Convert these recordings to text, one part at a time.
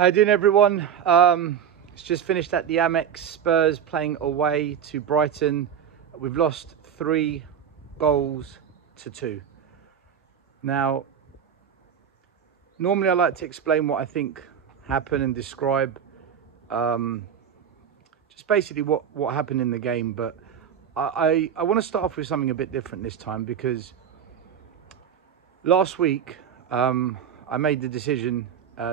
How you doing, everyone? It's just finished at the Amex. Spurs playing away to Brighton. We've lost 3-2. Now, normally I like to explain what I think happened and describe just basically what happened in the game, but I want to start off with something a bit different this time, because last week I made the decision,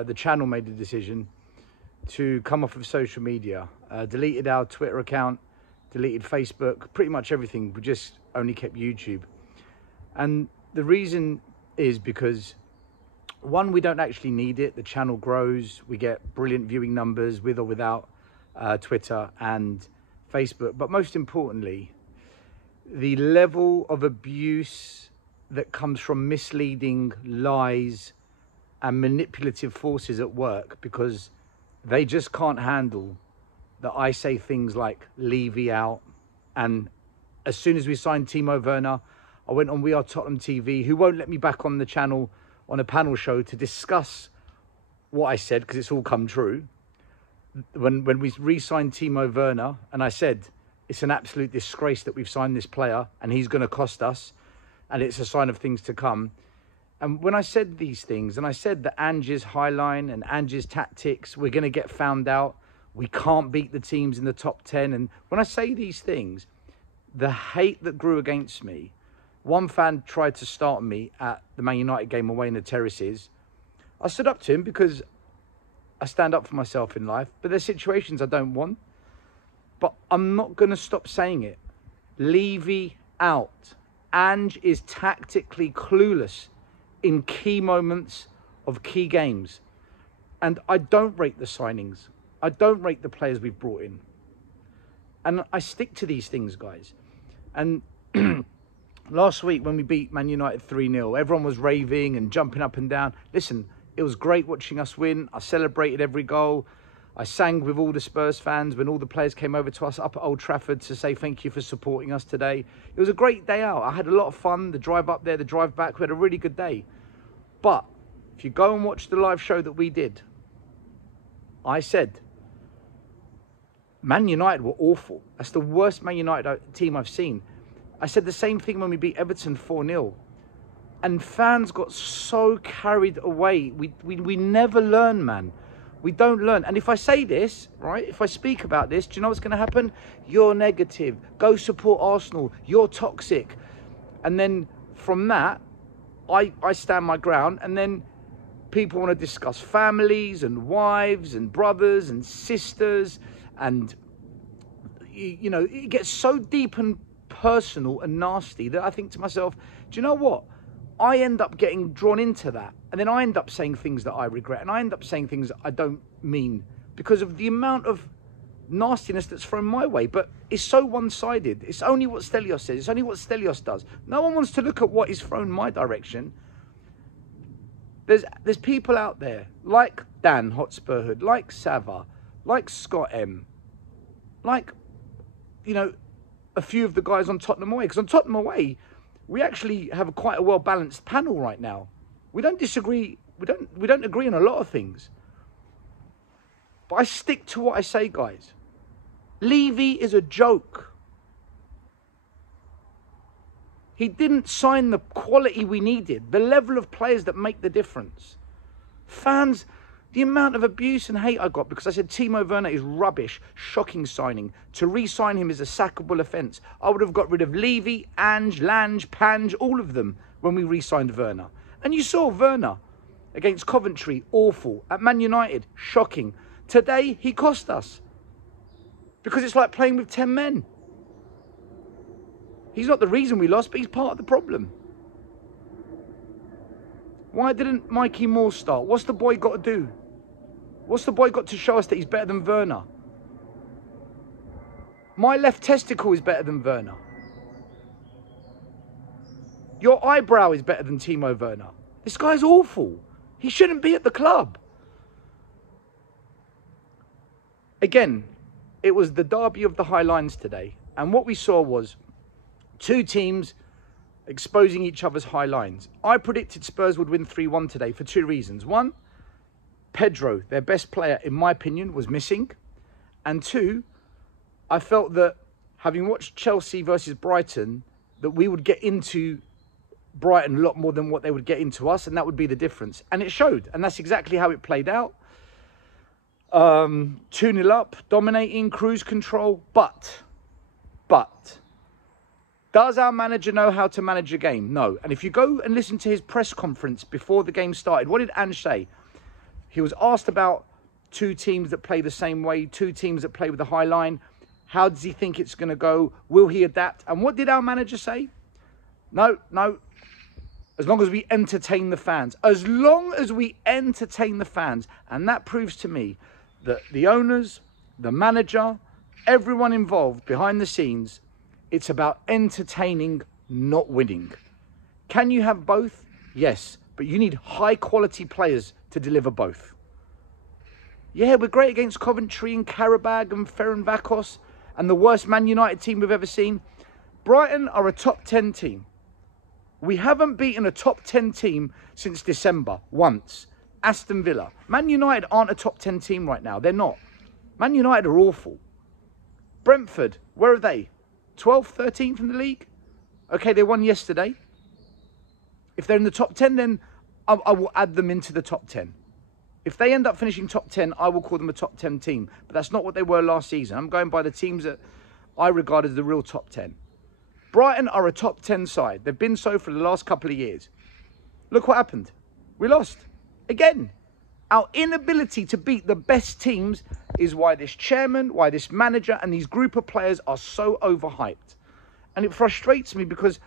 the channel made the decision to come off of social media, deleted our Twitter account, deleted Facebook, pretty much everything. We just only kept YouTube. And the reason is because, one, we don't actually need it. The channel grows. We get brilliant viewing numbers with or without Twitter and Facebook. But most importantly, the level of abuse that comes from misleading lies and manipulative forces at work, because they just can't handle that I say things like Levy out. And as soon as we signed Timo Werner, I went on We Are Tottenham TV, who won't let me back on the channel on a panel show to discuss what I said, because it's all come true. When we re-signed Timo Werner, and I said, it's an absolute disgrace that we've signed this player and he's going to cost us, and it's a sign of things to come. And when I said these things, and I said that Ange's highline and Ange's tactics, we're going to get found out, we can't beat the teams in the top 10. And when I say these things, the hate that grew against me, one fan tried to start me at the Man United game away in the terraces. I stood up to him because I stand up for myself in life, but there's situations I don't want. But I'm not going to stop saying it. Levy out. Ange is tactically clueless in key moments of key games. And I don't rate the signings. I don't rate the players we've brought in. And I stick to these things, guys. And last week when we beat Man United 3-0, everyone was raving and jumping up and down. Listen, it was great watching us win. I celebrated every goal. I sang with all the Spurs fans when all the players came over to us up at Old Trafford to say thank you for supporting us today. It was a great day out. I had a lot of fun. The drive up there, the drive back, we had a really good day. But if you go and watch the live show that we did, I said, Man United were awful. That's the worst Man United team I've seen. I said the same thing when we beat Everton 4-0. And fans got so carried away. We never learn, man. We don't learn. And if I say this, right, if I speak about this, do you know what's going to happen? You're negative. Go support Arsenal. You're toxic. And then from that, I stand my ground. And then people want to discuss families and wives and brothers and sisters. And, you know, it gets so deep and personal and nasty that I think to myself, do you know what? I end up getting drawn into that. And then I end up saying things that I regret. And I end up saying things that I don't mean, because of the amount of nastiness that's thrown my way. But it's so one-sided. It's only what Stelios says. It's only what Stelios does. No one wants to look at what is thrown my direction. There's people out there like Dan Hotspur Hood, like Sava, like Scott M, like, you know, a few of the guys on Tottenham Away. Because on Tottenham Away, we actually have quite a well-balanced panel right now. We don't disagree. We don't agree on a lot of things. But I stick to what I say, guys. Levy is a joke. He didn't sign the quality we needed, the level of players that make the difference. Fans, the amount of abuse and hate I got because I said Timo Werner is rubbish, shocking signing. To re-sign him is a sackable offence. I would have got rid of Levy, Ange, Lange, Pange, all of them when we re-signed Werner. And you saw Werner against Coventry, awful. At Man United, shocking. Today, he cost us. Because it's like playing with 10 men. He's not the reason we lost, but he's part of the problem. Why didn't Mikey Moore start? What's the boy got to do? What's the boy got to show us that he's better than Werner? My left testicle is better than Werner. Your eyebrow is better than Timo Werner. This guy's awful. He shouldn't be at the club. Again, it was the derby of the high lines today. And what we saw was two teams exposing each other's high lines. I predicted Spurs would win 3-1 today for two reasons. One, Pedro, their best player, in my opinion, was missing. And two, I felt that having watched Chelsea versus Brighton, that we would get into Brighton a lot more than what they would get into us, and that would be the difference. And it showed, and that's exactly how it played out. 2-0 up, dominating, cruise control, but, does our manager know how to manage a game? No. And if you go and listen to his press conference before the game started, what did Ange say? He was asked about two teams that play the same way, two teams that play with a high line. How does he think it's going to go? Will he adapt? And what did our manager say? No. As long as we entertain the fans. As long as we entertain the fans. And that proves to me that the owners, the manager, everyone involved behind the scenes, it's about entertaining, not winning. Can you have both? Yes. But you need high quality players to deliver both. Yeah, we're great against Coventry and Karabag and Ferencváros and the worst Man United team we've ever seen. Brighton are a top 10 team. We haven't beaten a top 10 team since December, once. Aston Villa. Man United aren't a top 10 team right now. They're not. Man United are awful. Brentford, where are they? 12th, 13th in the league? Okay, they won yesterday. If they're in the top 10, then I will add them into the top 10. If they end up finishing top 10, I will call them a top 10 team. But that's not what they were last season. I'm going by the teams that I regard as the real top 10. Brighton are a top 10 side. They've been so for the last couple of years. Look what happened. We lost. Again. Our inability to beat the best teams is why this chairman, why this manager and these group of players are so overhyped. And it frustrates me because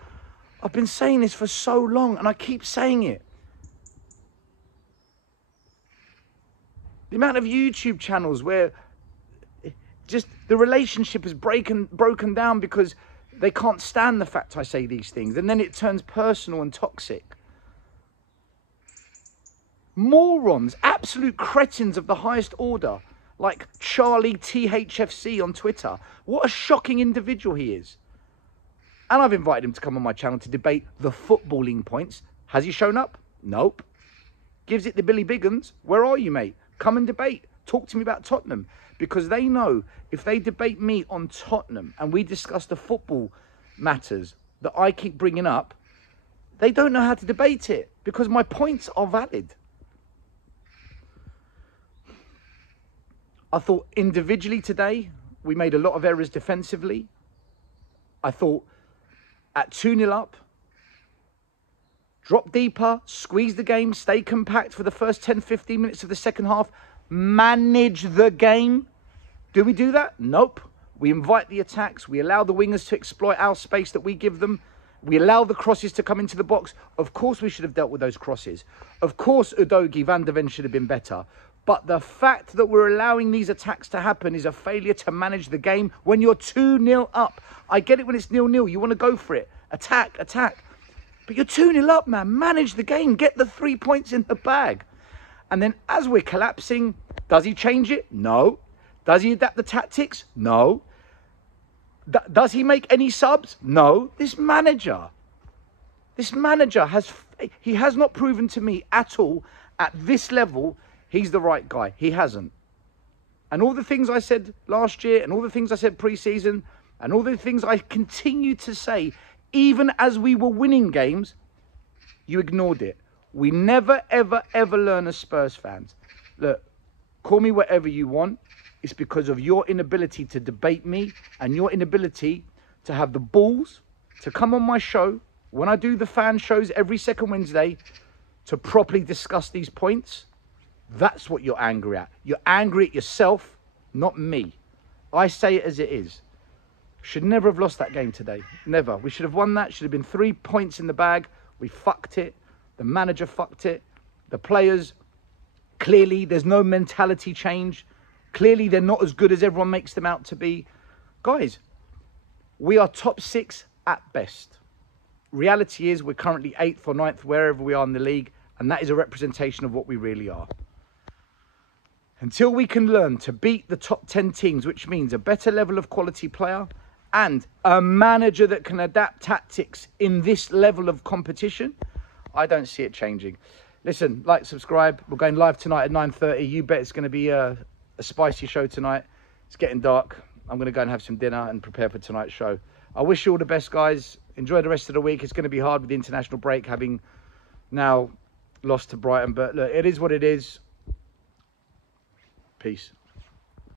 I've been saying this for so long and I keep saying it. The amount of YouTube channels where just the relationship is broken down because they can't stand the fact I say these things. And then it turns personal and toxic. Morons, absolute cretins of the highest order, like Charlie THFC on Twitter. What a shocking individual he is. And I've invited him to come on my channel to debate the footballing points. Has he shown up? Nope. Gives it the Billy Biggins. Where are you, mate? Come and debate. Talk to me about Tottenham. Because they know if they debate me on Tottenham and we discuss the football matters that I keep bringing up, they don't know how to debate it because my points are valid. I thought individually today, we made a lot of errors defensively. I thought at 2-0 up, drop deeper, squeeze the game, stay compact for the first 10, 15 minutes of the second half, manage the game. Do we do that? Nope. We invite the attacks. We allow the wingers to exploit our space that we give them. We allow the crosses to come into the box. Of course, we should have dealt with those crosses. Of course, Udogie, Van de Ven should have been better. But the fact that we're allowing these attacks to happen is a failure to manage the game when you're 2-0 up. I get it when it's 0-0. You want to go for it. Attack. But you're 2-0 up, man. Manage the game. Get the 3 points in the bag. And then as we're collapsing, does he change it? No. Does he adapt the tactics? No. Does he make any subs? No. This manager has not proven to me at all at this level he's the right guy. He hasn't. And all the things I said last year and all the things I said pre-season and all the things I continue to say, even as we were winning games, you ignored it. We never, ever, ever learn as Spurs fans. Look, call me whatever you want. It's because of your inability to debate me and your inability to have the balls to come on my show when I do the fan shows every second Wednesday to properly discuss these points. That's what you're angry at. You're angry at yourself, not me. I say it as it is. Should never have lost that game today. Never. We should have won that. Should have been 3 points in the bag. We fucked it. The manager fucked it. The players, clearly there's no mentality change. Clearly they're not as good as everyone makes them out to be. Guys, we are top 6 at best. Reality is we're currently 8th or 9th, wherever we are in the league. And that is a representation of what we really are. Until we can learn to beat the top 10 teams, which means a better level of quality player and a manager that can adapt tactics in this level of competition, I don't see it changing. Listen, like, subscribe. We're going live tonight at 9:30. You bet it's going to be a spicy show tonight. It's getting dark. I'm going to go and have some dinner and prepare for tonight's show. I wish you all the best, guys. Enjoy the rest of the week. It's going to be hard with the international break, having now lost to Brighton. But look, it is what it is. Peace.